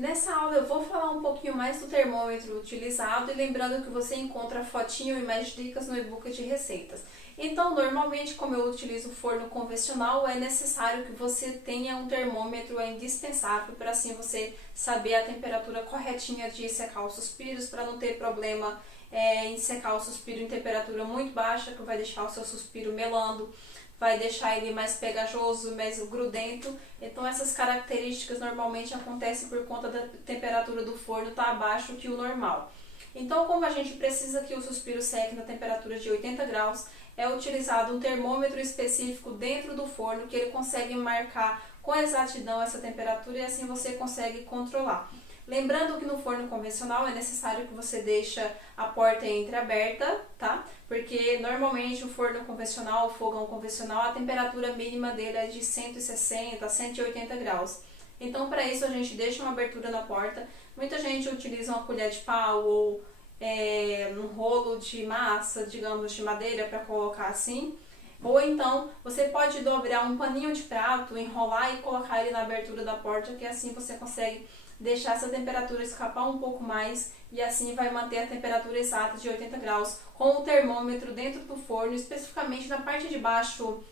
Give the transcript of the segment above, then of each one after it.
Nessa aula eu vou falar um pouquinho mais do termômetro utilizado e lembrando que você encontra fotinho e mais dicas no e-book de receitas. Então, normalmente, como eu utilizo forno convencional, é necessário que você tenha um termômetro, é indispensável para assim você saber a temperatura corretinha de secar os suspiros, para não ter problema em secar o suspiro em temperatura muito baixa, que vai deixar o seu suspiro melando, vai deixar ele mais pegajoso, mais grudento. Então essas características normalmente acontecem por conta da temperatura do forno estar abaixo que o normal. Então, como a gente precisa que o suspiro seque na temperatura de 80 graus, é utilizado um termômetro específico dentro do forno que ele consegue marcar com exatidão essa temperatura e assim você consegue controlar. Lembrando que no forno convencional é necessário que você deixe a porta entreaberta, tá? Porque normalmente o forno convencional, o fogão convencional, a temperatura mínima dele é de 160 a 180 graus. Então, para isso, a gente deixa uma abertura na porta. Muita gente utiliza uma colher de pau ou um rolo de massa, digamos, de madeira para colocar assim. Ou então, você pode dobrar um paninho de prato, enrolar e colocar ele na abertura da porta, que assim você consegue deixar essa temperatura escapar um pouco mais e assim vai manter a temperatura exata de 80 graus com o termômetro dentro do forno, especificamente na parte de baixo,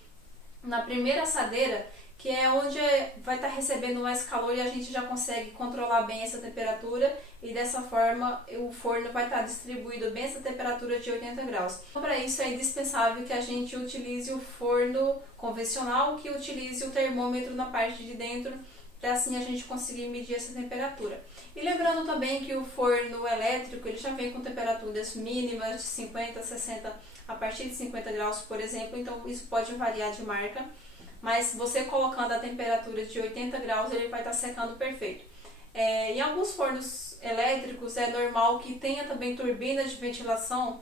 na primeira assadeira, que é onde vai estar recebendo mais calor e a gente já consegue controlar bem essa temperatura e dessa forma o forno vai estar distribuído bem essa temperatura de 80 graus. Então, para isso é indispensável que a gente utilize o forno convencional, que utilize o termômetro na parte de dentro, para assim a gente conseguir medir essa temperatura. E lembrando também que o forno elétrico ele já vem com temperaturas mínimas de 50 a 60, a partir de 50 graus, por exemplo, então isso pode variar de marca, mas você colocando a temperatura de 80 graus ele vai estar secando perfeito. Em alguns fornos elétricos é normal que tenha também turbina de ventilação,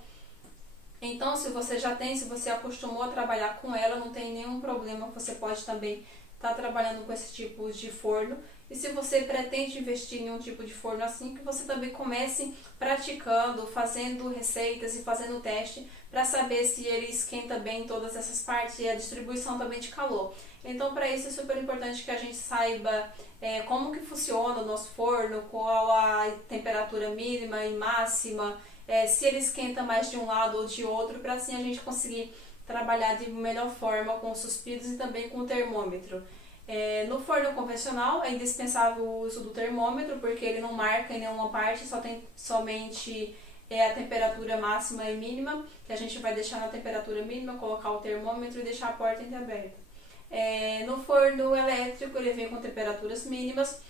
então se você já tem, se você acostumou a trabalhar com ela, não tem nenhum problema, você pode também estar trabalhando com esse tipo de forno. E se você pretende investir em um tipo de forno assim, que você também comece praticando, fazendo receitas e fazendo teste para saber se ele esquenta bem todas essas partes e a distribuição também de calor. Então, para isso é super importante que a gente saiba como que funciona o nosso forno, qual a temperatura mínima e máxima, se ele esquenta mais de um lado ou de outro, para assim a gente conseguir trabalhar de melhor forma com os suspiros e também com o termômetro. No forno convencional é indispensável o uso do termômetro, porque ele não marca em nenhuma parte, só tem somente a temperatura máxima e mínima, que a gente vai deixar na temperatura mínima, colocar o termômetro e deixar a porta entreaberta. No forno elétrico ele vem com temperaturas mínimas,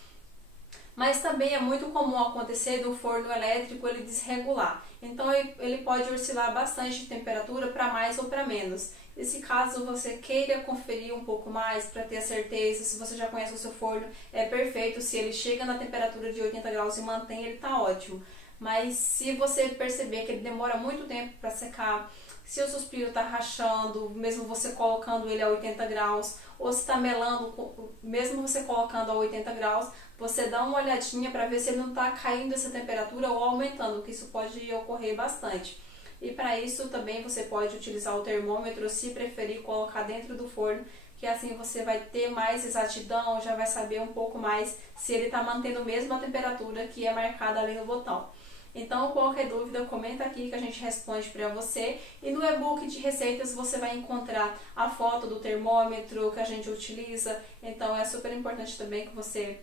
mas também é muito comum acontecer do forno elétrico ele desregular. Então ele pode oscilar bastante de temperatura para mais ou para menos. E se caso você queira conferir um pouco mais para ter a certeza, se você já conhece o seu forno, é perfeito. Se ele chega na temperatura de 80 graus e mantém, ele está ótimo. Mas se você perceber que ele demora muito tempo para secar, se o suspiro está rachando, mesmo você colocando ele a 80 graus, ou se está melando, mesmo você colocando a 80 graus, você dá uma olhadinha para ver se ele não está caindo essa temperatura ou aumentando, que isso pode ocorrer bastante. E para isso também você pode utilizar o termômetro, se preferir colocar dentro do forno, que assim você vai ter mais exatidão, já vai saber um pouco mais se ele está mantendo mesmo a temperatura que é marcada ali no botão. Então, qualquer dúvida, comenta aqui que a gente responde para você. E no e-book de receitas você vai encontrar a foto do termômetro que a gente utiliza. Então, é super importante também que você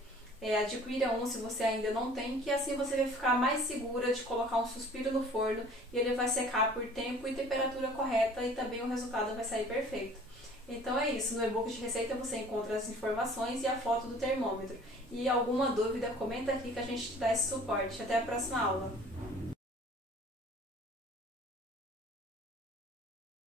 adquira um se você ainda não tem, que assim você vai ficar mais segura de colocar um suspiro no forno e ele vai secar por tempo e temperatura correta e também o resultado vai sair perfeito. Então é isso, no e-book de receita você encontra as informações e a foto do termômetro. E alguma dúvida, comenta aqui que a gente te dá esse suporte. Até a próxima aula!